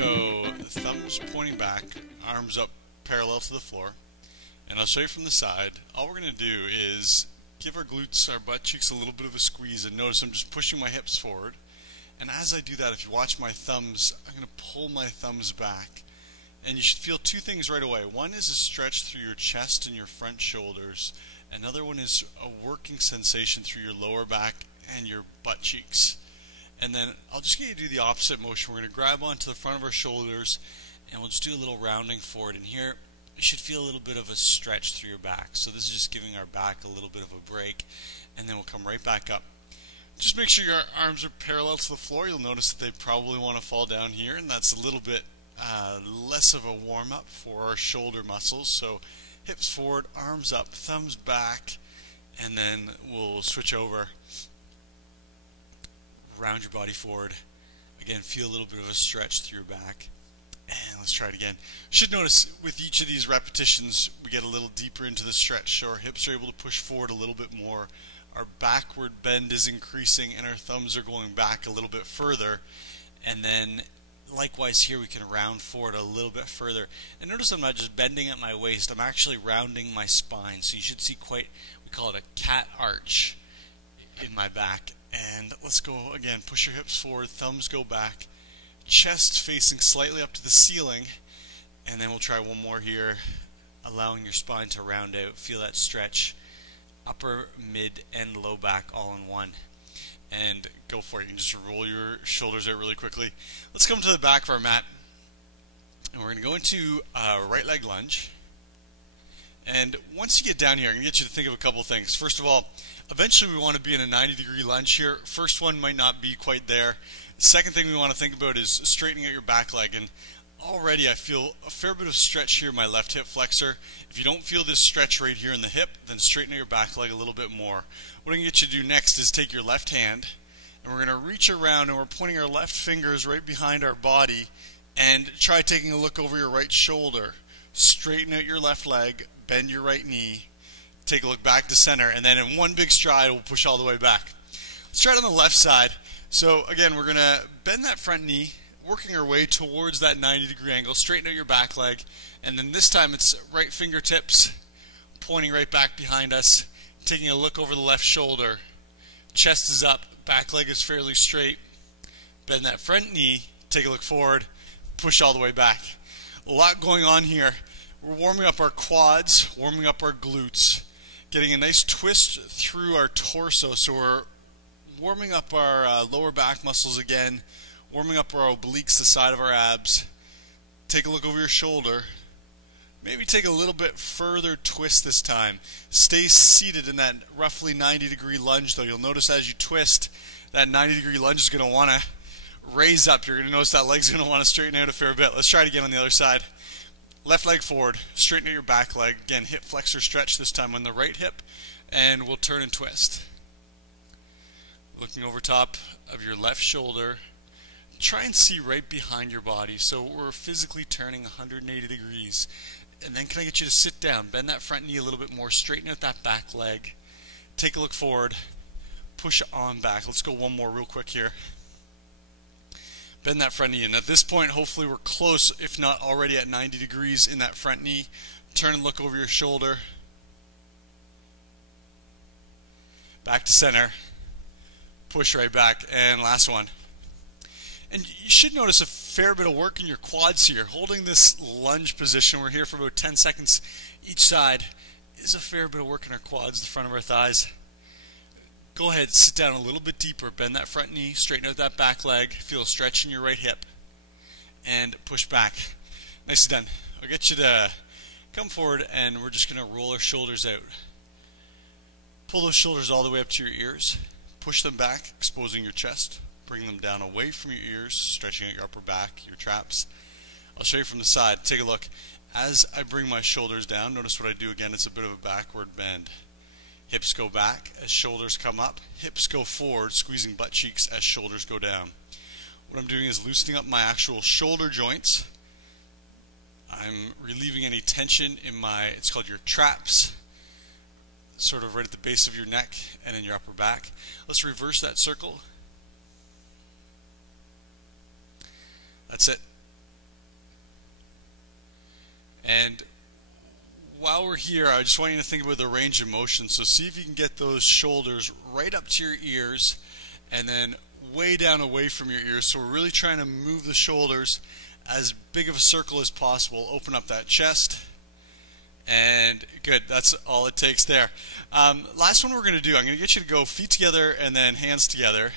go thumbs pointing back, arms up parallel to the floor, and I'll show you from the side. All we're going to do is give our glutes, our butt cheeks a little bit of a squeeze, and notice I'm just pushing my hips forward. And as I do that, if you watch my thumbs, I'm going to pull my thumbs back. And you should feel two things right away. One is a stretch through your chest and your front shoulders. Another one is a working sensation through your lower back and your butt cheeks. And then I'll just get you to do the opposite motion. We're going to grab onto the front of our shoulders and we'll just do a little rounding forward. And here you should feel a little bit of a stretch through your back. So this is just giving our back a little bit of a break. And then we'll come right back up. Just make sure your arms are parallel to the floor. You'll notice that they probably want to fall down here, and that's a little bit less of a warm-up for our shoulder muscles. So hips forward, arms up, thumbs back, and then we'll switch over. Round your body forward. Again, feel a little bit of a stretch through your back. And let's try it again. You should notice with each of these repetitions, we get a little deeper into the stretch, so our hips are able to push forward a little bit more. Our backward bend is increasing and our thumbs are going back a little bit further. And then likewise here we can round forward a little bit further. And notice I'm not just bending at my waist, I'm actually rounding my spine. So you should see quite, we call it a cat arch in my back. And let's go again, push your hips forward, thumbs go back, chest facing slightly up to the ceiling. And then we'll try one more here, allowing your spine to round out, feel that stretch. Upper, mid, and low back all in one. And go for it. You can just roll your shoulders out really quickly. Let's come to the back of our mat. And we're going to go into a right leg lunge. And once you get down here, I'm going to get you to think of a couple things. First of all, eventually we want to be in a 90-degree lunge here. First one might not be quite there. The second thing we want to think about is straightening out your back leg. And already I feel a fair bit of stretch here in my left hip flexor. If you don't feel this stretch right here in the hip, then straighten out your back leg a little bit more. What I'm going to get you to do next is take your left hand, and we're going to reach around and we're pointing our left fingers right behind our body, and try taking a look over your right shoulder. Straighten out your left leg, bend your right knee, take a look back to center, and then in one big stride we'll push all the way back. Let's try it on the left side. So again, we're going to bend that front knee, working our way towards that 90-degree angle. Straighten out your back leg, and then this time it's right fingertips pointing right back behind us, taking a look over the left shoulder. Chest is up, back leg is fairly straight. Bend that front knee, take a look forward, push all the way back. A lot going on here. We're warming up our quads, warming up our glutes, getting a nice twist through our torso. So we're warming up our lower back muscles again, warming up our obliques, the side of our abs. Take a look over your shoulder. Maybe take a little bit further twist this time. Stay seated in that roughly 90-degree lunge though. You'll notice as you twist, that 90-degree lunge is going to want to raise up. You're going to notice that leg's going to want to straighten out a fair bit. Let's try it again on the other side. Left leg forward, straighten out your back leg. Again, hip flexor stretch this time on the right hip, and we'll turn and twist. Looking over top of your left shoulder. Try and see right behind your body. So we're physically turning 180 degrees. And then can I get you to sit down, bend that front knee a little bit more, straighten out that back leg, take a look forward, push on back. Let's go one more real quick here. Bend that front knee, and at this point hopefully we're close, if not already at 90 degrees in that front knee. Turn and look over your shoulder. Back to center. Push right back, and last one. And you should notice a fair bit of work in your quads here. Holding this lunge position, we're here for about 10 seconds each side, is a fair bit of work in our quads, the front of our thighs. Go ahead, sit down a little bit deeper, bend that front knee, straighten out that back leg, feel a stretch in your right hip, and push back. Nicely done. I'll get you to come forward, and we're just going to roll our shoulders out. Pull those shoulders all the way up to your ears. Push them back, exposing your chest. Bring them down away from your ears, stretching out your upper back, your traps. I'll show you from the side. Take a look. As I bring my shoulders down, notice what I do again. It's a bit of a backward bend. Hips go back as shoulders come up. Hips go forward, squeezing butt cheeks as shoulders go down. What I'm doing is loosening up my actual shoulder joints. I'm relieving any tension in my, it's called your traps, sort of right at the base of your neck and in your upper back. Let's reverse that circle. That's it. And while we're here, I just want you to think about the range of motion. So see if you can get those shoulders right up to your ears and then way down away from your ears. So we're really trying to move the shoulders as big of a circle as possible. Open up that chest. And good, that's all it takes there. Last one we're going to do, I'm going to get you to go feet together and then hands together.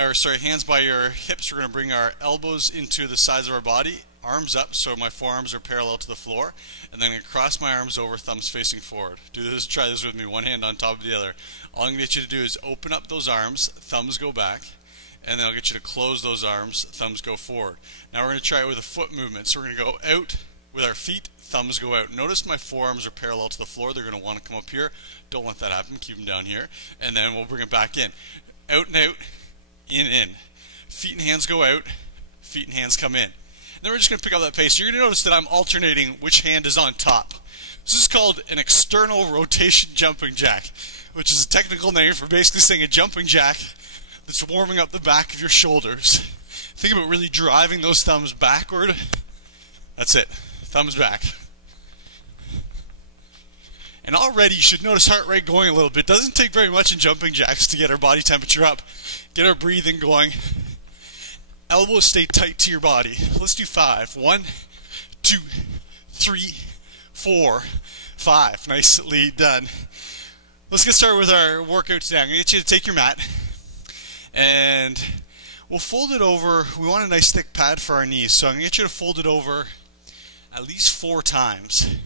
Or sorry, hands by your hips. We're going to bring our elbows into the sides of our body, arms up so my forearms are parallel to the floor, and then I'm going to cross my arms over, thumbs facing forward. Try this with me, one hand on top of the other. All I'm going to get you to do is open up those arms, thumbs go back, and then I'll get you to close those arms, thumbs go forward. Now we're going to try it with a foot movement. So we're going to go out with our feet, thumbs go out. Notice my forearms are parallel to the floor. They're going to want to come up here. Don't let that happen. Keep them down here. And then we'll bring it back in. Out and out, in. Feet and hands go out, feet and hands come in. And then we're just going to pick up that pace. You're going to notice that I'm alternating which hand is on top. This is called an external rotation jumping jack, which is a technical name for basically saying a jumping jack that's warming up the back of your shoulders. Think about really driving those thumbs backward. That's it. Thumbs back. And already you should notice heart rate going a little bit. Doesn't take very much in jumping jacks to get our body temperature up. Get our breathing going. Elbows stay tight to your body. Let's do 5. 1, 2, 3, 4, 5. Nicely done. Let's get started with our workout today. I'm going to get you to take your mat and we'll fold it over. We want a nice thick pad for our knees, so I'm going to get you to fold it over at least 4 times.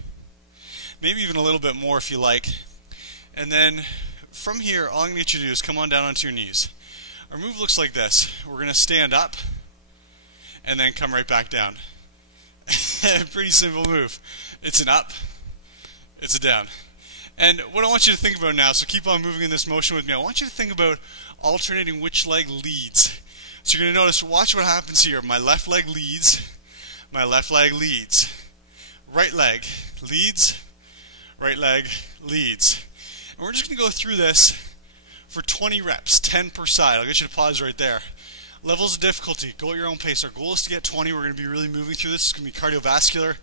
Maybe even a little bit more if you like. And then from here, all I'm going to get you to do is come on down onto your knees. Our move looks like this. We're going to stand up and then come right back down. Pretty simple move. It's an up, it's a down. And what I want you to think about now, so keep on moving in this motion with me, I want you to think about alternating which leg leads. So you're going to notice, watch what happens here. My left leg leads, my left leg leads. Right leg leads, right leg leads. And we're just going to go through this for 20 reps, 10 per side. I'll get you to pause right there. Levels of difficulty, go at your own pace. Our goal is to get 20. We're going to be really moving through this. It's going to be cardiovascular,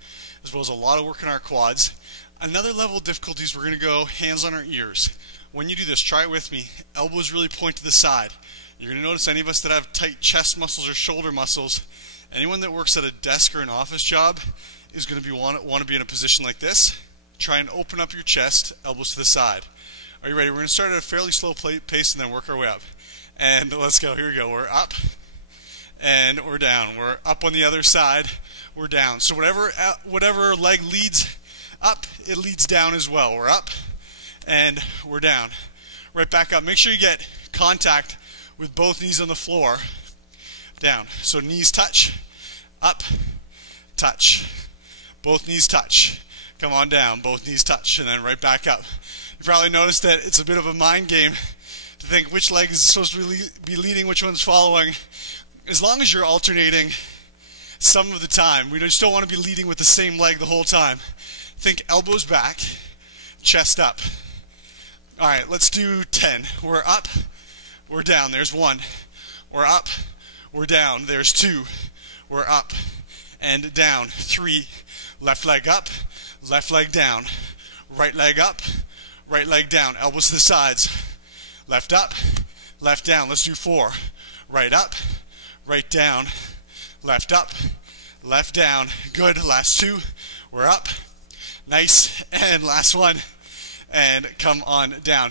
as well as a lot of work in our quads. Another level of difficulty is we're going to go hands on our ears. When you do this, try it with me. Elbows really point to the side. You're going to notice any of us that have tight chest muscles or shoulder muscles, anyone that works at a desk or an office job is going to want to be in a position like this. Try and open up your chest, elbows to the side. Are you ready? We're going to start at a fairly slow pace and then work our way up. And let's go. Here we go. We're up and we're down. We're up on the other side. We're down. So whatever leg leads up, it leads down as well. We're up and we're down. Right back up. Make sure you get contact with both knees on the floor. Down. So knees touch. Up. Touch. Both knees touch. Come on down. Both knees touch. And then right back up. You probably noticed that it's a bit of a mind game to think which leg is supposed to be leading, which one's following. As long as you're alternating some of the time, we just don't want to be leading with the same leg the whole time. Think elbows back, chest up. Alright, let's do 10. We're up, we're down. There's 1. We're up, we're down. There's 2. We're up and down. 3. Left leg up, left leg down. Right leg up, right leg down. Elbows to the sides. Left up, left down. Let's do 4. Right up, right down. Left up, left down. Good. Last 2. We're up. Nice. And last 1. And come on down.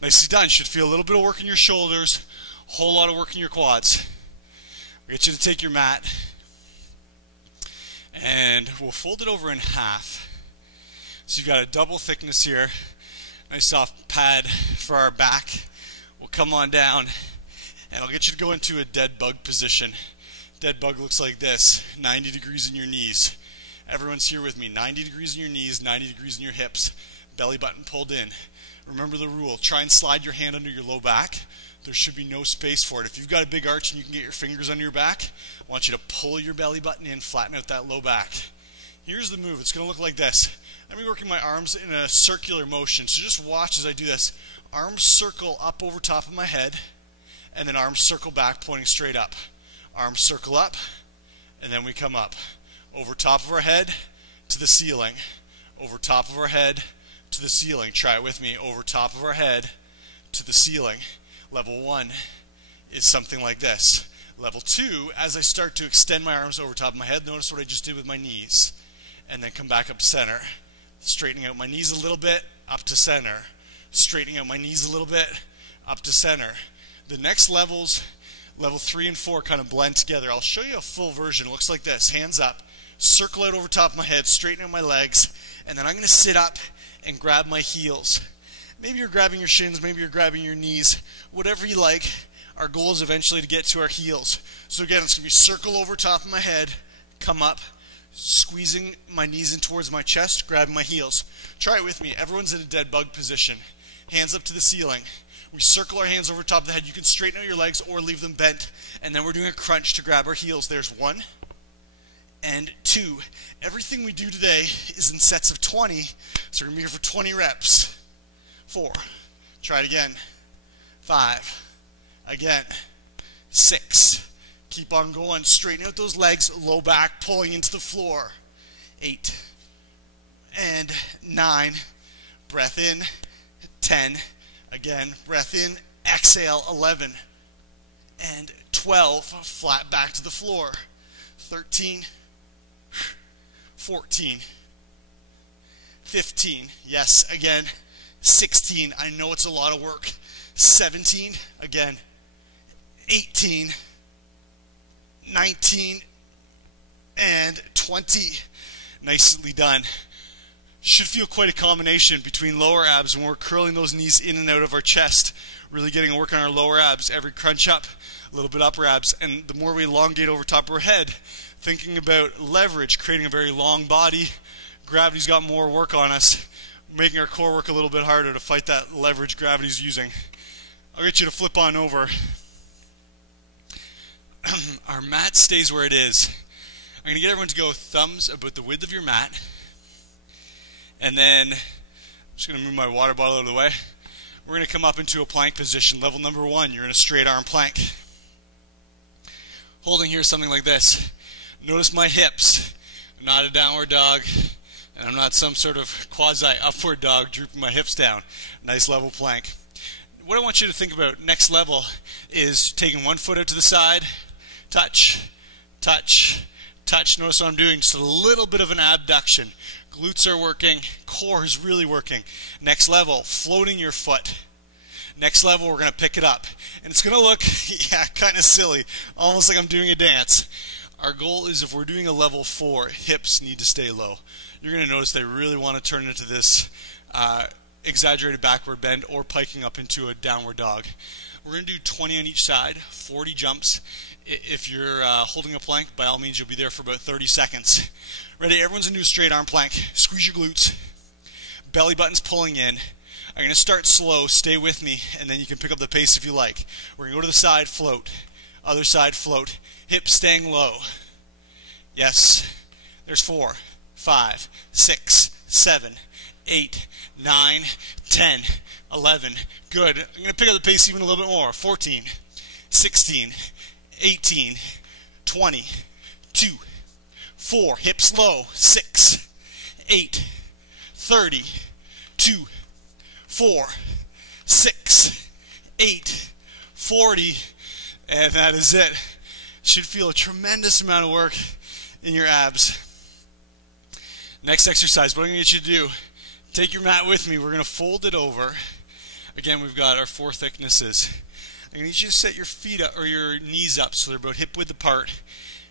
Nicely done. Should feel a little bit of work in your shoulders. Whole lot of work in your quads. We'll get you to take your mat. And we'll fold it over in half. So you've got a double thickness here. Nice soft pad for our back. We'll come on down and I'll get you to go into a dead bug position. Dead bug looks like this. 90 degrees in your knees. Everyone's here with me. 90 degrees in your knees, 90 degrees in your hips. Belly button pulled in. Remember the rule. Try and slide your hand under your low back. There should be no space for it. If you've got a big arch and you can get your fingers under your back, I want you to pull your belly button in, flatten out that low back. Here's the move. It's going to look like this. I'm working my arms in a circular motion, so just watch as I do this. Arms circle up over top of my head, and then arms circle back, pointing straight up. Arms circle up, and then we come up. Over top of our head, to the ceiling, over top of our head, to the ceiling. Try it with me. Over top of our head, to the ceiling. Level 1 is something like this. Level 2, as I start to extend my arms over top of my head, notice what I just did with my knees. And then come back up to center. Straightening out my knees a little bit, up to center. Straightening out my knees a little bit, up to center. The next levels, level 3 and 4, kind of blend together. I'll show you a full version. It looks like this. Hands up, circle out over top of my head, straighten out my legs, and then I'm going to sit up and grab my heels. Maybe you're grabbing your shins, maybe you're grabbing your knees, whatever you like. Our goal is eventually to get to our heels. So again, it's going to be circle over top of my head, come up, squeezing my knees in towards my chest, grabbing my heels. Try it with me. Everyone's in a dead bug position. Hands up to the ceiling. We circle our hands over top of the head. You can straighten out your legs or leave them bent. And then we're doing a crunch to grab our heels. There's 1 and 2. Everything we do today is in sets of 20. So we're going to be here for 20 reps. 4. Try it again. 5. Again. 6. Keep on going. Straighten out those legs. Low back. Pulling into the floor. 8. And 9. Breath in. 10. Again, breath in, exhale, 11, and 12, flat back to the floor, 13, 14, 15, yes, again, 16, I know it's a lot of work, 17, again, 18, 19, and 20, nicely done. Should feel quite a combination between lower abs when we're curling those knees in and out of our chest, really getting a work on our lower abs. Every crunch up, a little bit upper abs, and the more we elongate over top of our head, thinking about leverage, creating a very long body. Gravity's got more work on us, making our core work a little bit harder to fight that leverage gravity's using. I'll get you to flip on over. Our mat stays where it is. I'm going to get everyone to go thumbs about the width of your mat. And then, I'm just going to move my water bottle out of the way. We're going to come up into a plank position. Level number 1, you're in a straight arm plank. Holding here something like this. Notice my hips. I'm not a downward dog, and I'm not some sort of quasi-upward dog drooping my hips down. Nice level plank. What I want you to think about next level is taking one foot out to the side, touch, touch, touch. Notice what I'm doing, just a little bit of an abduction. Glutes are working, core is really working. Next level, floating your foot. Next level, we're going to pick it up. And it's going to look, yeah, kind of silly, almost like I'm doing a dance. Our goal is if we're doing a level 4, hips need to stay low. You're going to notice they really want to turn into this exaggerated backward bend or piking up into a downward dog. We're going to do 20 on each side, 40 jumps. If you're holding a plank, by all means, you'll be there for about 30 seconds. Ready? Everyone's into a straight arm plank. Squeeze your glutes. Belly button's pulling in. I'm going to start slow. Stay with me, and then you can pick up the pace if you like. We're going to go to the side, float. Other side, float. Hips staying low. Yes. There's 4, 5, 6, 7, 8, 9, 10, 11. Good. I'm going to pick up the pace even a little bit more. 14, 16, 18, 20, 2, 4, hips low, 6, 8, 30, 2, 4, 6, 8, 40, and that is it. Should feel a tremendous amount of work in your abs. Next exercise, what I'm going to get you to do, take your mat with me. We're going to fold it over. Again, we've got our 4 thicknesses. I'm going to get you to set your feet up, or your knees up, so they're about hip width apart.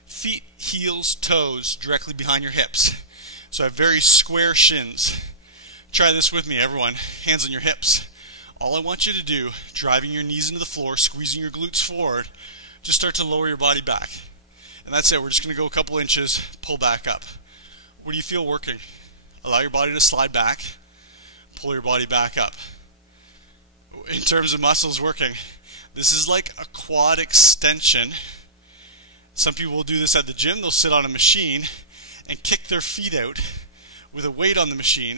Feet, heels, toes directly behind your hips. So I have very square shins. Try this with me, everyone. Hands on your hips. All I want you to do, driving your knees into the floor, squeezing your glutes forward, just start to lower your body back. And that's it. We're just going to go a couple inches, pull back up. What do you feel working? Allow your body to slide back, pull your body back up. In terms of muscles working, this is like a quad extension. Some people will do this at the gym. They'll sit on a machine and kick their feet out with a weight on the machine,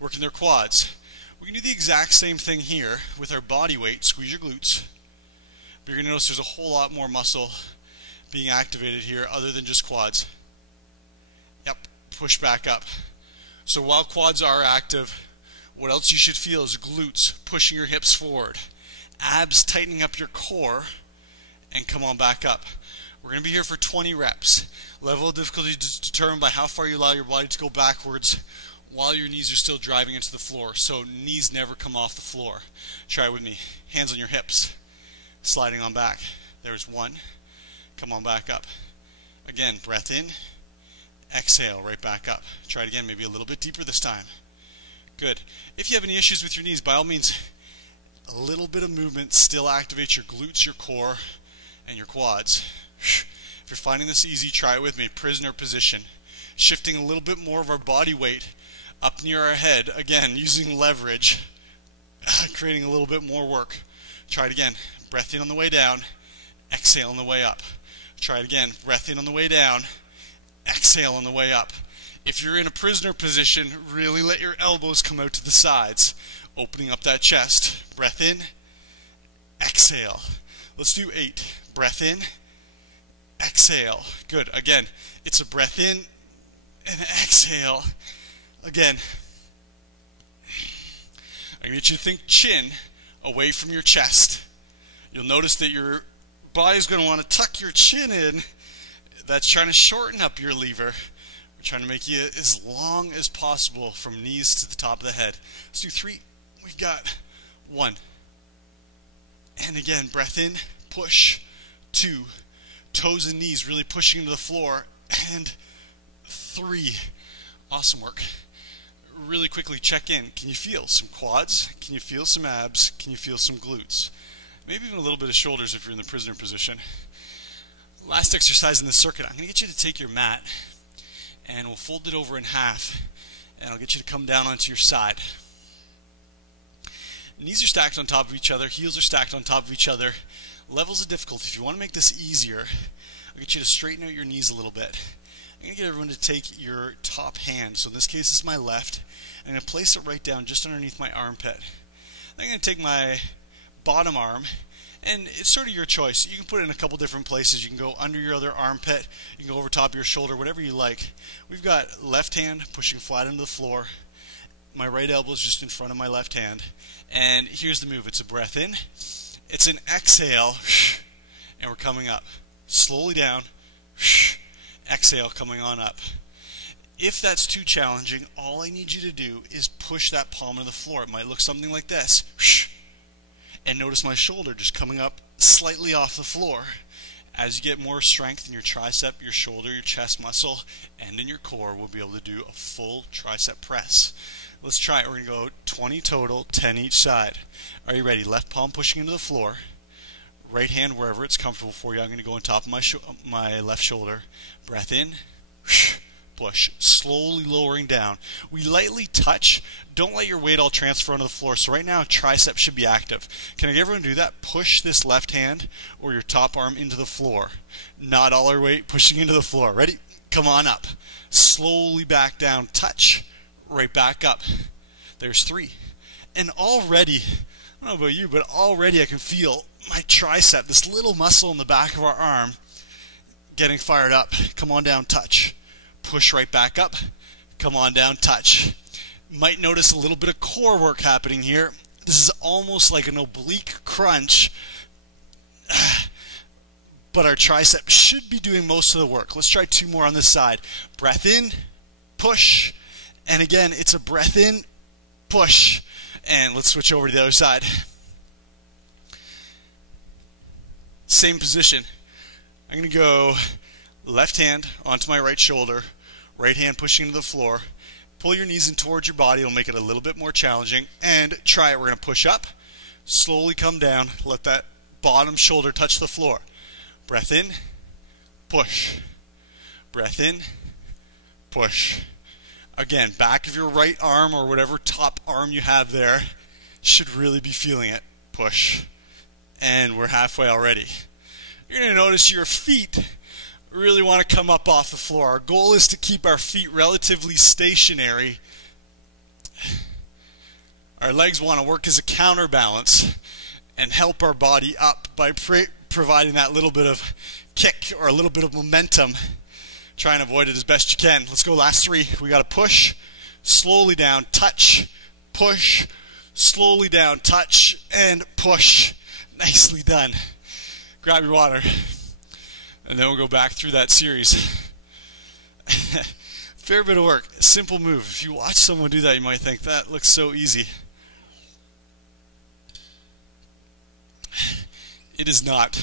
working their quads. We can do the exact same thing here with our body weight. Squeeze your glutes. But you're going to notice there's a whole lot more muscle being activated here other than just quads. Yep. push back up. So while quads are active, what else you should feel is glutes pushing your hips forward, abs tightening up your core, and come on back up. We're going to be here for 20 reps. Level of difficulty is determined by how far you allow your body to go backwards while your knees are still driving into the floor. So knees never come off the floor. Try it with me. Hands on your hips. Sliding on back. There's one. Come on back up. Again, breath in. Exhale, right back up. Try it again, maybe a little bit deeper this time. Good. If you have any issues with your knees, by all means, a little bit of movement still activates your glutes, your core, and your quads. If you're finding this easy, try it with me. Prisoner position. Shifting a little bit more of our body weight up near our head. Again, using leverage. Creating a little bit more work. Try it again. Breath in on the way down. Exhale on the way up. Try it again. Breath in on the way down. Exhale on the way up. If you're in a prisoner position, really let your elbows come out to the sides. Opening up that chest. Breath in. Exhale. Let's do 8. Breath in. Exhale. Good. Again, it's a breath in and exhale. Again. I'm going to get you to think chin away from your chest. You'll notice that your body's going to want to tuck your chin in. That's trying to shorten up your lever. We're trying to make you as long as possible from knees to the top of the head. Let's do 3. We've got 1. And again, breath in, push. 2. Toes and knees really pushing into the floor. And 3. Awesome work. Really quickly check in. Can you feel some quads? Can you feel some abs? Can you feel some glutes? Maybe even a little bit of shoulders if you're in the prisoner position. Last exercise in this circuit, I'm going to get you to take your mat and we'll fold it over in half and I'll get you to come down onto your side. Knees are stacked on top of each other, heels are stacked on top of each other. Levels of difficulty. If you want to make this easier, I'll get you to straighten out your knees a little bit. I'm going to get everyone to take your top hand. So in this case, it's my left. I'm going to place it right down just underneath my armpit. I'm going to take my bottom arm, and it's sort of your choice. You can put it in a couple different places. You can go under your other armpit, you can go over top of your shoulder, whatever you like. We've got left hand pushing flat into the floor. My right elbow is just in front of my left hand. And here's the move. It's a breath in. It's an exhale. And we're coming up. Slowly down. Exhale, coming on up. If that's too challenging, all I need you to do is push that palm on the floor. It might look something like this. And notice my shoulder just coming up slightly off the floor. As you get more strength in your tricep, your shoulder, your chest muscle, and in your core, we'll be able to do a full tricep press. Let's try it. We're going to go 20 total, 10 each side. Are you ready? Left palm pushing into the floor. Right hand wherever it's comfortable for you. I'm going to go on top of my left shoulder. Breath in. Push. Slowly lowering down. We lightly touch. Don't let your weight all transfer onto the floor. So right now, tricep should be active. Can I get everyone to do that? Push this left hand or your top arm into the floor. Not all our weight pushing into the floor. Ready? Come on up. Slowly back down. Touch. Right back up. There's 3. And already, I don't know about you, but already I can feel my tricep, this little muscle in the back of our arm, getting fired up. Come on down, touch. Push right back up. Come on down, touch. Might notice a little bit of core work happening here. This is almost like an oblique crunch, but our tricep should be doing most of the work. Let's try 2 more on this side. Breath in, push, and again, it's a breath in, push, and let's switch over to the other side. Same position. I'm going to go left hand onto my right shoulder, right hand pushing into the floor. Pull your knees in towards your body. It'll make it a little bit more challenging. And try it. We're going to push up, slowly come down, let that bottom shoulder touch the floor. Breath in, push. Breath in, push. Again, back of your right arm or whatever top arm you have there should really be feeling it. Push. And we're halfway already. You're going to notice your feet really want to come up off the floor. Our goal is to keep our feet relatively stationary. Our legs want to work as a counterbalance and help our body up by providing that little bit of kick or a little bit of momentum Try and avoid it as best you can. Let's go, last 3. We got to push, slowly down, touch, push, slowly down, touch, and push. Nicely done. Grab your water. And then we'll go back through that series. Fair bit of work. Simple move. If you watch someone do that, you might think that looks so easy. It is not.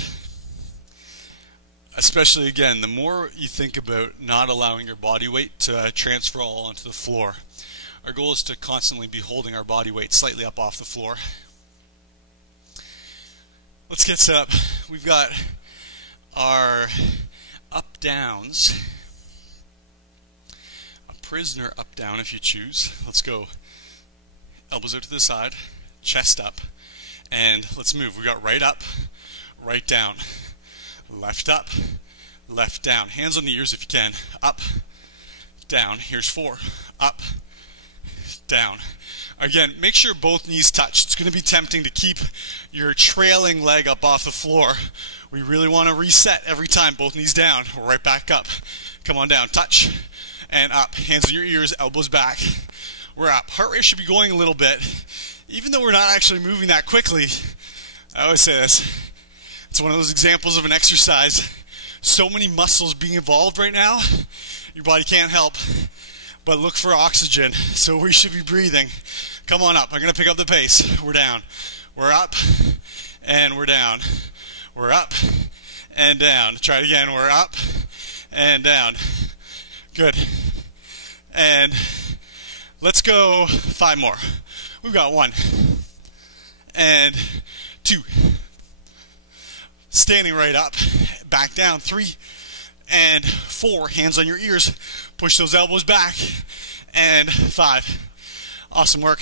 Especially, again, the more you think about not allowing your body weight to transfer all onto the floor. Our goal is to constantly be holding our body weight slightly up off the floor. Let's get set up. We've got our up-downs. A prisoner up-down if you choose. Let's go. Elbows out to the side, chest up, and let's move. We got right up, right down, left up, left down. Hands on the ears if you can. Up, down. Here's 4. Up, down. Again, make sure both knees touch. It's going to be tempting to keep your trailing leg up off the floor. We really want to reset every time. Both knees down. Right back up. Come on down. Touch and up. Hands on your ears. Elbows back. We're up. Heart rate should be going a little bit. Even though we're not actually moving that quickly, I always say this. It's one of those examples of an exercise. So many muscles being involved right now, your body can't help but look for oxygen. So we should be breathing. Come on up. I'm going to pick up the pace. We're down. We're up and we're down. We're up and down. Try it again. We're up and down. Good. And let's go 5 more. We've got 1 and 2. Standing right up. Back down. 3 and 4. Hands on your ears. Push those elbows back. And 5. Awesome work.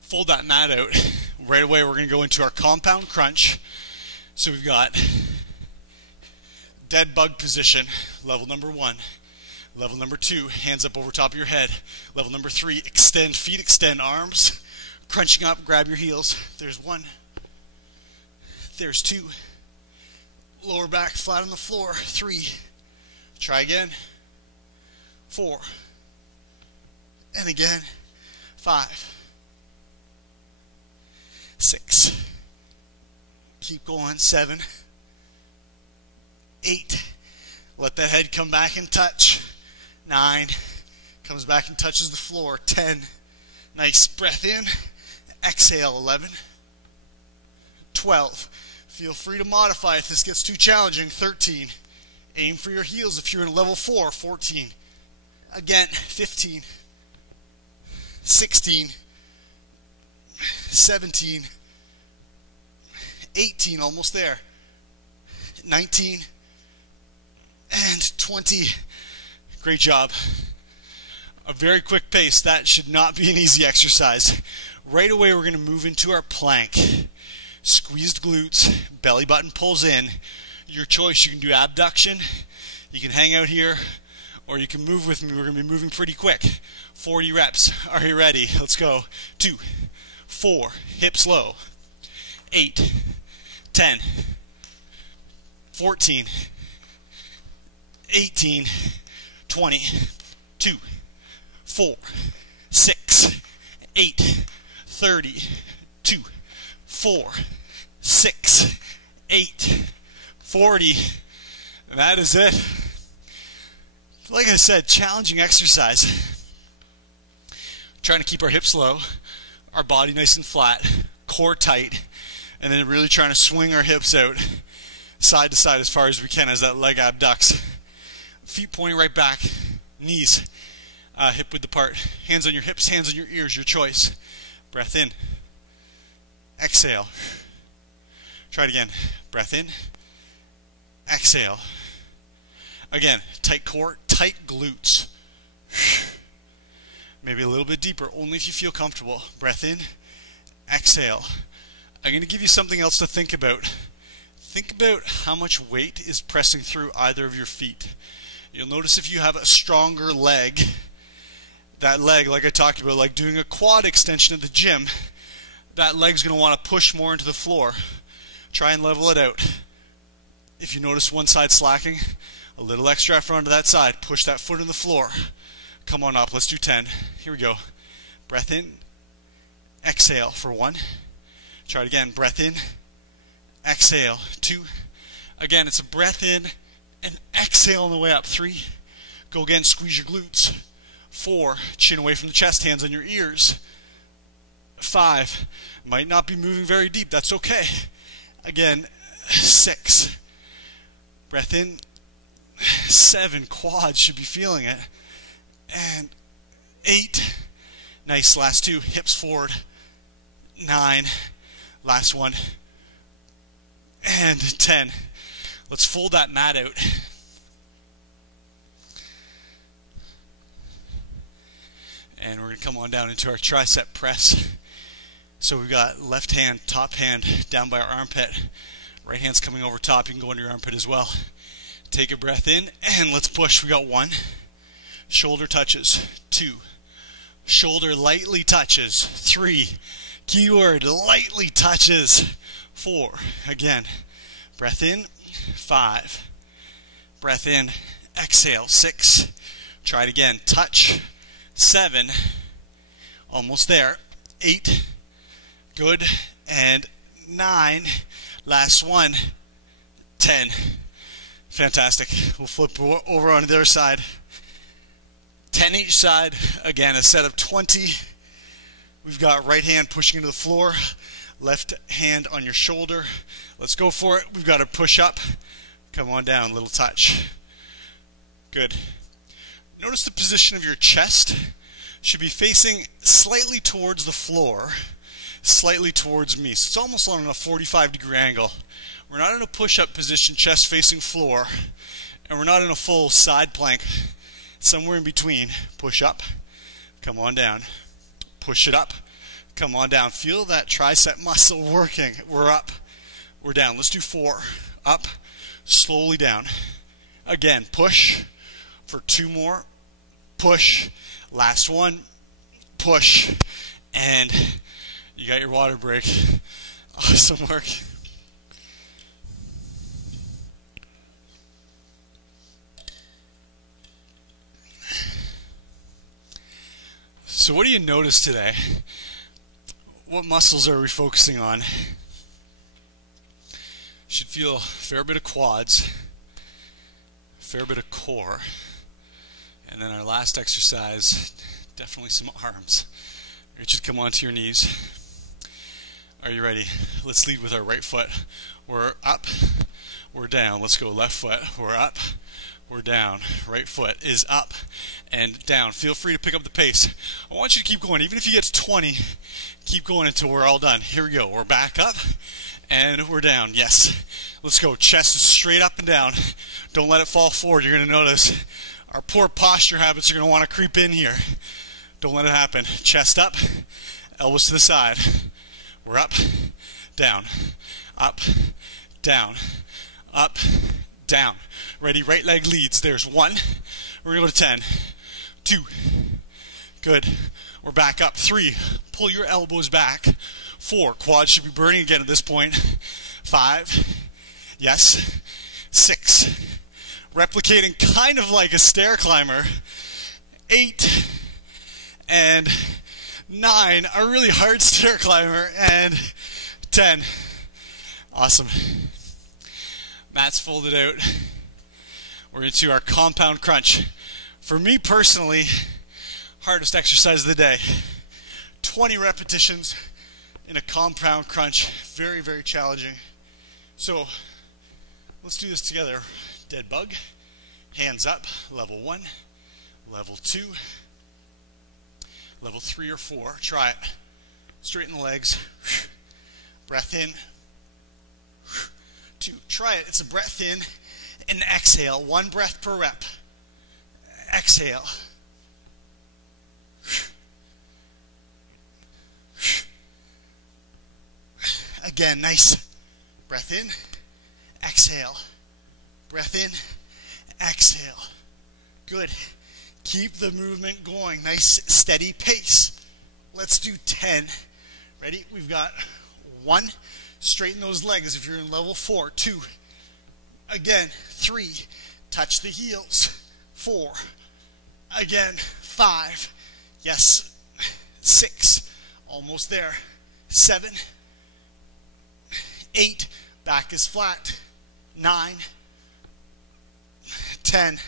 Fold that mat out. Right away we're going to go into our compound crunch. So we've got dead bug position, level number 1. Level number 2, hands up over top of your head. Level number 3, extend feet, extend arms. Crunching up, grab your heels. There's 1. There's 2. Lower back flat on the floor. 3. Try again. 4. And again. 5. 6. Keep going. 7. 8. Let the head come back and touch. 9. Comes back and touches the floor. 10. Nice. Breath in. Exhale. 11. 12. Feel free to modify if this gets too challenging. 13. Aim for your heels if you're in level 4. 14. Again. 15. 16. 17. 18. Almost there. 19. And 20. Great job. A very quick pace. That should not be an easy exercise. Right away we're going to move into our plank. Squeezed glutes, belly button pulls in. Your choice. You can do abduction. You can hang out here, or you can move with me. We're going to be moving pretty quick. 40 reps. Are you ready? Let's go. 2, 4, hips low. 8, 10, 14, 18, 20, 2, 4, 6, 8, 30, 2, 4, 6, 8, 40. That is it. Like I said, challenging exercise. Trying to keep our hips low, our body nice and flat, core tight, and then really trying to swing our hips out side to side as far as we can as that leg abducts. Feet pointing right back, knees hip width apart. Hands on your hips, hands on your ears, your choice. Breath in. Exhale. Try it again. Breath in. Exhale. Again, tight core, tight glutes. Maybe a little bit deeper, only if you feel comfortable. Breath in. Exhale. I'm going to give you something else to think about. Think about how much weight is pressing through either of your feet. You'll notice if you have a stronger leg, that leg, like I talked about, like doing a quad extension at the gym, that leg's going to want to push more into the floor. Try and level it out. If you notice one side slacking, A little extra effort onto that side. Push that foot in the floor. Come on up. Let's do 10. Here we go. Breath in. Exhale for 1. Try it again. Breath in. Exhale. 2. Again, it's a breath in and exhale on the way up. 3. Go again. Squeeze your glutes. 4. Chin away from the chest. Hands on your ears. 5. Might not be moving very deep. That's okay. Again. 6. Breath in. 7. Quads should be feeling it. And 8. Nice. Last 2. Hips forward. 9. Last 1. And 10. Let's fold that mat out. And we're going to come on down into our tricep press. So we've got left hand, top hand down by our armpit. Right hand's coming over top. You can go under your armpit as well. Take a breath in and let's push. We got 1. Shoulder touches. 2. Shoulder lightly touches. 3. Keyword, lightly touches. 4. Again. Breath in. 5. Breath in. Exhale. 6. Try it again. Touch. 7. Almost there. 8. Good. And 9. Last 1. 10. Fantastic. We'll flip over on the other side. 10 each side. Again, a set of 20. We've got right hand pushing into the floor. Left hand on your shoulder. Let's go for it. We've got to push up. Come on down. Little touch. Good. Notice the position of your chest should be facing slightly towards the floor, slightly towards me. So it's almost on a 45-degree angle. We're not in a push-up position, chest facing floor, and we're not in a full side plank. Somewhere in between. Push up. Come on down. Push it up. Come on down. Feel that tricep muscle working. We're up. We're down. Let's do 4. Up. Slowly down. Again, push for 2 more. Push. Last 1. Push. And you got your water break. Awesome work. So what do you notice today? What muscles are we focusing on? Should feel a fair bit of quads, a fair bit of core, and then our last exercise, definitely some arms. You should come onto your knees. Are you ready? Let's lead with our right foot. We're up, we're down. Let's go left foot. We're up, we're down. Right foot is up and down. Feel free to pick up the pace. I want you to keep going. Even if you get to 20, keep going until we're all done. Here we go. We're back up and we're down. Yes. Let's go. Chest is straight up and down. Don't let it fall forward. You're going to notice our poor posture habits are going to want to creep in here. Don't let it happen. Chest up, elbows to the side. We're up, down, up, down, up, down. Ready? Right leg leads. There's 1. We're going to go to 10. 2. Good. We're back up. 3. Pull your elbows back. 4. Quads should be burning again at this point. 5. Yes. 6. Replicating kind of like a stair climber. 8. And 9. A really hard stair climber. And 10. Awesome. Mat's folded out. We're into our compound crunch. For me personally, hardest exercise of the day. 20 repetitions in a compound crunch. Very, very challenging. So let's do this together. Dead bug. Hands up. Level 1. Level 2. Level 3 or 4. Try it. Straighten the legs. Breath in. 2. Try it. It's a breath in and exhale. 1 breath per rep. Exhale. Again, nice. Breath in. Exhale. Breath in. Exhale. Good. Keep the movement going. Nice, steady pace. Let's do 10. Ready? We've got 1. Straighten those legs if you're in level 4. 2. Again. 3. touch the heels. 4. Again, 5. Yes, 6. Almost there. 7. 8. Back is flat. 9. 10.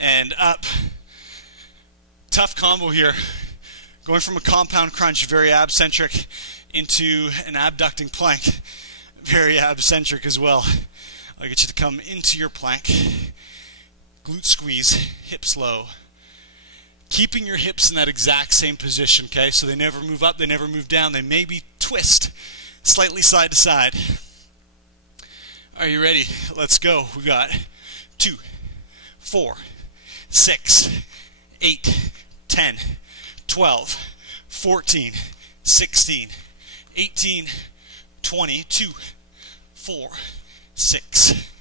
And up. Tough combo here. Going from a compound crunch, very abcentric, into an abducting plank, very abcentric as well. I'll get you to come into your plank. Glute squeeze, hips low. Keeping your hips in that exact same position, okay? So they never move up, they never move down. They maybe twist slightly side to side. Are you ready? Let's go. We got 2, 4, 6, 8, 10, 12, 14, 16, 18, 20, 2, 4, 6,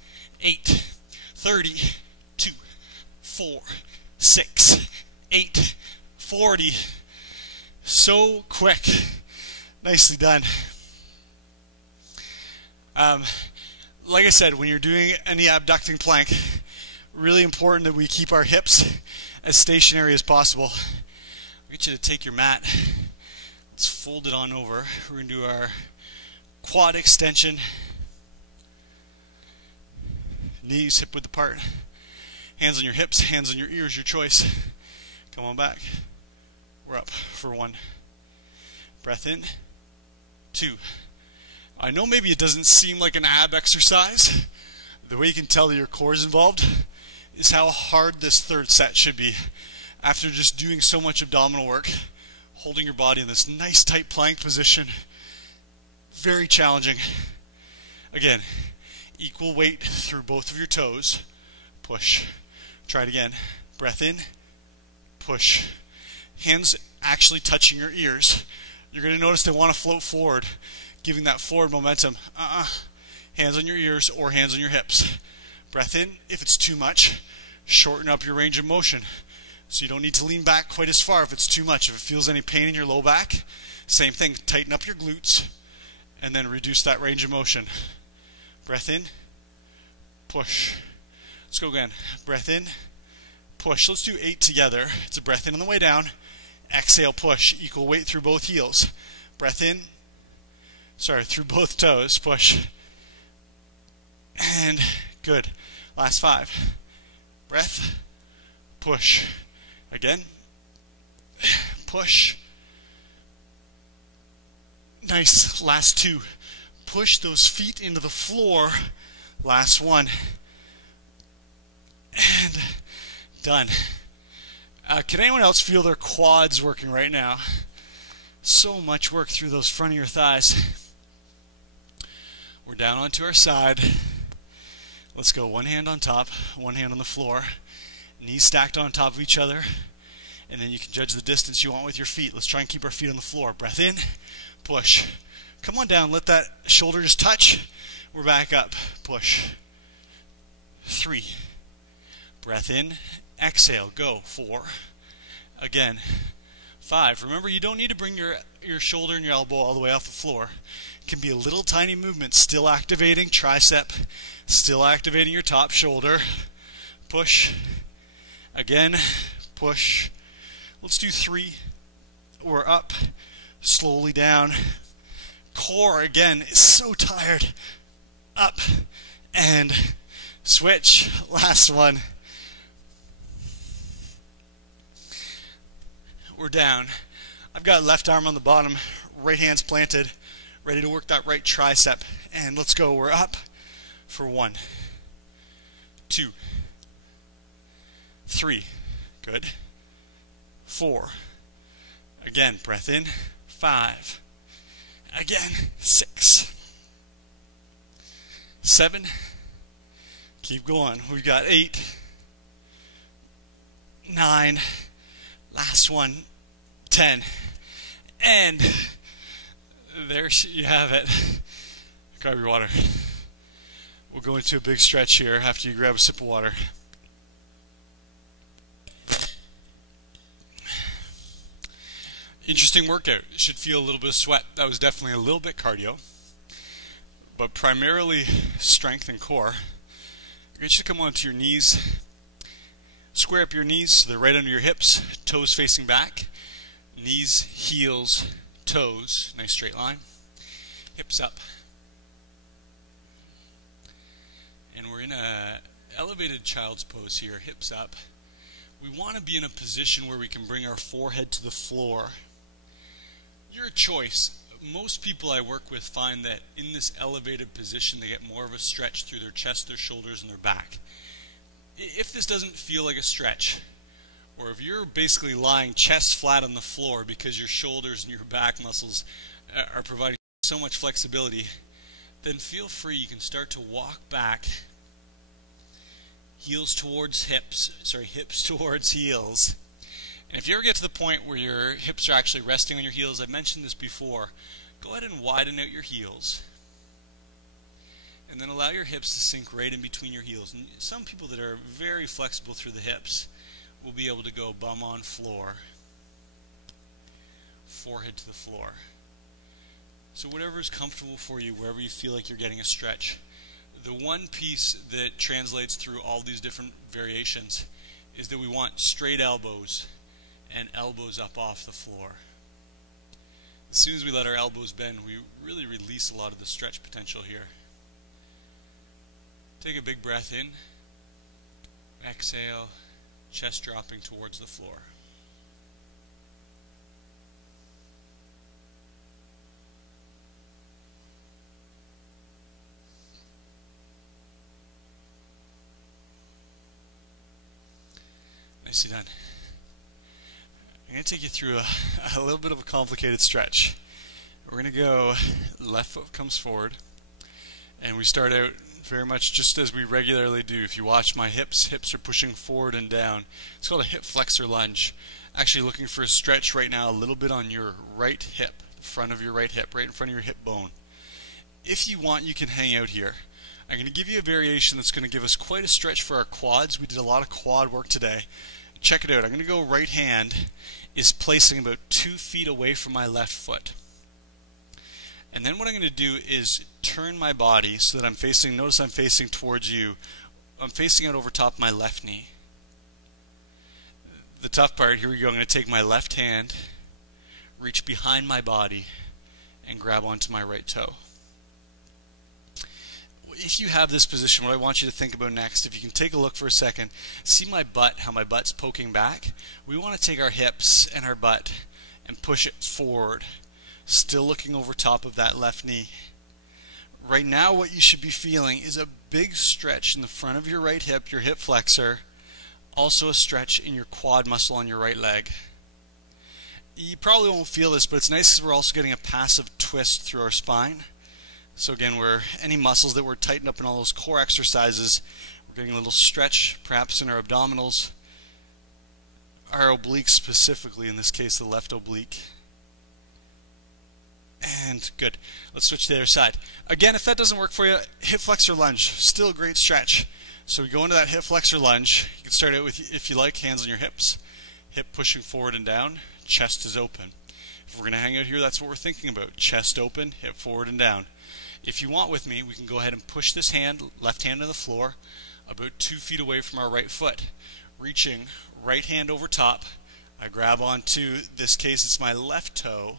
8, 30, 2, 4, 6, 8, 40. So quick. Nicely done. Like I said, when you're doing any abducting plank, really important that we keep our hips as stationary as possible. I'll get you to take your mat. Let's fold it on over. We're going to do our quad extension. Knees hip width apart. Hands on your hips, hands on your ears, your choice. Come on back. We're up for 1. Breath in. 2. I know maybe it doesn't seem like an ab exercise. The way you can tell that your core is involved is how hard this third set should be. After just doing so much abdominal work, holding your body in this nice tight plank position, very challenging. Again, equal weight through both of your toes. Push. Try it again. Breath in. Push. Hands actually touching your ears. You're going to notice they want to float forward, giving that forward momentum. Hands on your ears or hands on your hips. Breath in. If it's too much, shorten up your range of motion. So you don't need to lean back quite as far if it's too much. If it feels any pain in your low back, same thing. Tighten up your glutes and then reduce that range of motion. Breath in. Push. Let's go again. Breath in. Push. Let's do 8 together. It's a breath in on the way down. Exhale, push. Equal weight through both heels. Breath in. Through both toes. Push. And good. Last 5. Breath. Push. Again. Push. Nice. Last 2. Push those feet into the floor. Last 1. And done. Can anyone else feel their quads working right now? So much work through those front of your thighs. We're down onto our side. Let's go. One hand on top, one hand on the floor. Knees stacked on top of each other. And then you can judge the distance you want with your feet. Let's try and keep our feet on the floor. Breath in. Push. Come on down. Let that shoulder just touch. We're back up. Push. 3. Breath in. Exhale. Go. 4. Again. 5. Remember, you don't need to bring your shoulder and your elbow all the way off the floor. It can be a little tiny movement, still activating tricep, still activating your top shoulder. Push. Again. Push. Let's do 3. We're up. Slowly down. Core, again, is so tired. Up. And switch. Last one. We're down. I've got left arm on the bottom, right hand's planted, ready to work that right tricep. And let's go. We're up for 1, 2, 3. Good. 4. Again, breath in. 5. Again. 6. 7. Keep going. We've got 8. 9. Last one. 10. And there you have it. Grab your water. We'll go into a big stretch here after you grab a sip of water. Interesting workout. You should feel a little bit of sweat. That was definitely a little bit cardio, but primarily strength and core. Get you to come onto your knees. Square up your knees so they're right under your hips, toes facing back. Knees, heels, toes, nice straight line. Hips up. And we're in a elevated child's pose here, hips up. We want to be in a position where we can bring our forehead to the floor. Your choice. Most people I work with find that in this elevated position they get more of a stretch through their chest, their shoulders, and their back. If this doesn't feel like a stretch, or if you're basically lying chest flat on the floor because your shoulders and your back muscles are providing so much flexibility, then feel free. You can start to walk back, heels towards hips, hips towards heels. And if you ever get to the point where your hips are actually resting on your heels, I've mentioned this before, go ahead and widen out your heels. And then allow your hips to sink right in between your heels. And some people that are very flexible through the hips will be able to go bum on floor, forehead to the floor. So whatever is comfortable for you, wherever you feel like you're getting a stretch. The one piece that translates through all these different variations is that we want straight elbows and elbows up off the floor. As soon as we let our elbows bend, we really release a lot of the stretch potential here. Take a big breath in, exhale, chest dropping towards the floor. Nicely done. I'm going to take you through a little bit of a complicated stretch. We're going to go, left foot comes forward, and we start out very much just as we regularly do. If you watch my hips are pushing forward and down. It's called a hip flexor lunge. Actually looking for a stretch right now a little bit on your right hip, the front of your right hip, right in front of your hip bone. If you want, you can hang out here. I'm going to give you a variation that's going to give us quite a stretch for our quads. We did a lot of quad work today. Check it out. I'm going to go right hand is placing about 2 feet away from my left foot. And then what I'm going to do is turn my body so that I'm facing, notice I'm facing towards you. I'm facing out over top of my left knee. The tough part, here we go, I'm going to take my left hand, reach behind my body, and grab onto my right toe. If you have this position, what I want you to think about next, if you can take a look for a second, see my butt, how my butt's poking back. We want to take our hips and our butt and push it forward, still looking over top of that left knee. Right now what you should be feeling is a big stretch in the front of your right hip, your hip flexor, also a stretch in your quad muscle on your right leg. You probably won't feel this, but it's nice because we're also getting a passive twist through our spine. So again, any muscles that were tightened up in all those core exercises, we're getting a little stretch perhaps in our abdominals, our obliques specifically, in this case the left oblique. And good. Let's switch to the other side. Again, if that doesn't work for you, hip flexor lunge, still a great stretch. So we go into that hip flexor lunge. You can start out with, if you like, hands on your hips, hip pushing forward and down, chest is open. If we're going to hang out here, that's what we're thinking about. Chest open, hip forward and down. If you want with me, we can go ahead and push this hand, left hand to the floor, about 2 feet away from our right foot. Reaching, right hand over top. I grab onto, this case it's my left toe,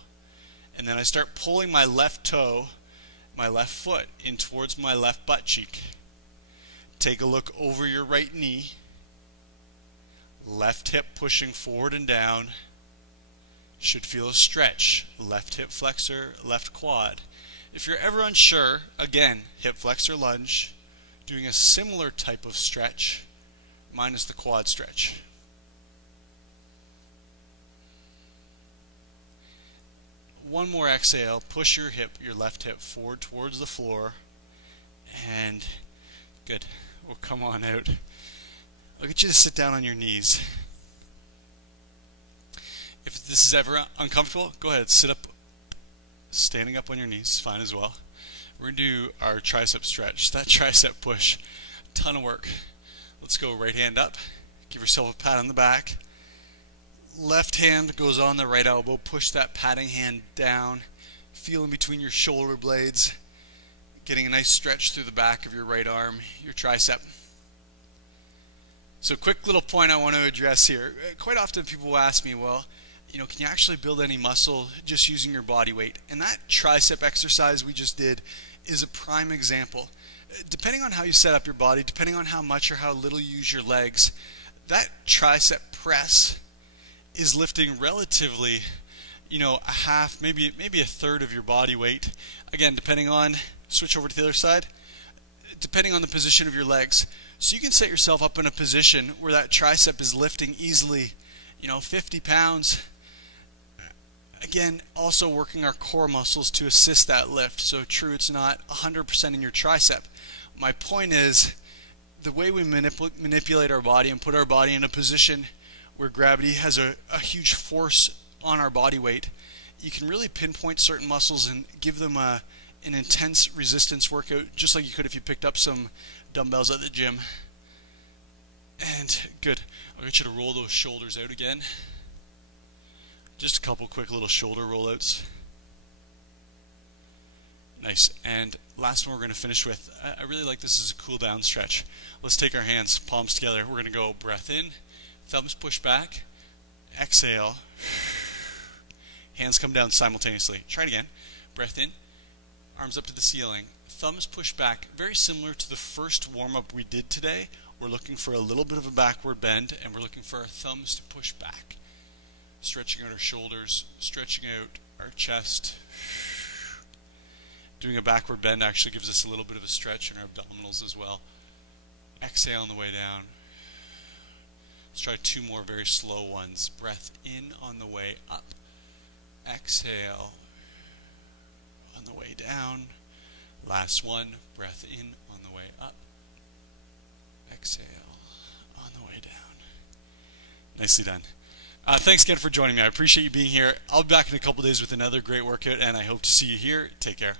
and then I start pulling my left toe, my left foot in towards my left butt cheek. Take a look over your right knee. Left hip pushing forward and down. Should feel a stretch. Left hip flexor, left quad. If you're ever unsure, again, hip flexor lunge, doing a similar type of stretch, minus the quad stretch. One more exhale, push your left hip forward towards the floor, and good. We'll come on out. I'll get you to sit down on your knees. If this is ever uncomfortable, go ahead, sit up. Standing up on your knees is fine as well. We're going to do our tricep stretch, that tricep push. Ton of work. Let's go right hand up. Give yourself a pat on the back. Left hand goes on the right elbow. Push that patting hand down. Feel in between your shoulder blades. Getting a nice stretch through the back of your right arm, your tricep. So quick little point I want to address here. Quite often people will ask me, well, can you actually build any muscle just using your body weight? And that tricep exercise we just did is a prime example. Depending on how you set up your body, depending on how much or how little you use your legs, that tricep press is lifting relatively, a half, maybe a third of your body weight. Again, depending on, switch over to the other side, depending on the position of your legs. So you can set yourself up in a position where that tricep is lifting easily, 50 pounds. Again, also working our core muscles to assist that lift. So true, it's not 100% in your tricep. My point is, the way we manipulate our body and put our body in a position where gravity has a huge force on our body weight, you can really pinpoint certain muscles and give them an intense resistance workout, just like you could if you picked up some dumbbells at the gym. And good. I'll get you to roll those shoulders out again. Just a couple quick little shoulder rollouts. Nice. And last one we're going to finish with, I really like this as a cool down stretch. Let's take our hands, palms together. We're going to go breath in, thumbs push back, exhale, hands come down simultaneously. Try it again. Breath in, arms up to the ceiling, thumbs push back. Very similar to the first warm-up we did today. We're looking for a little bit of a backward bend, and we're looking for our thumbs to push back. Stretching out our shoulders, stretching out our chest. Doing a backward bend actually gives us a little bit of a stretch in our abdominals as well. Exhale on the way down. Let's try two more very slow ones. Breath in on the way up. Exhale on the way down. Last one. Breath in on the way up. Exhale on the way down. Nicely done. Thanks again for joining me. I appreciate you being here. I'll be back in a couple days with another great workout, and I hope to see you here. Take care.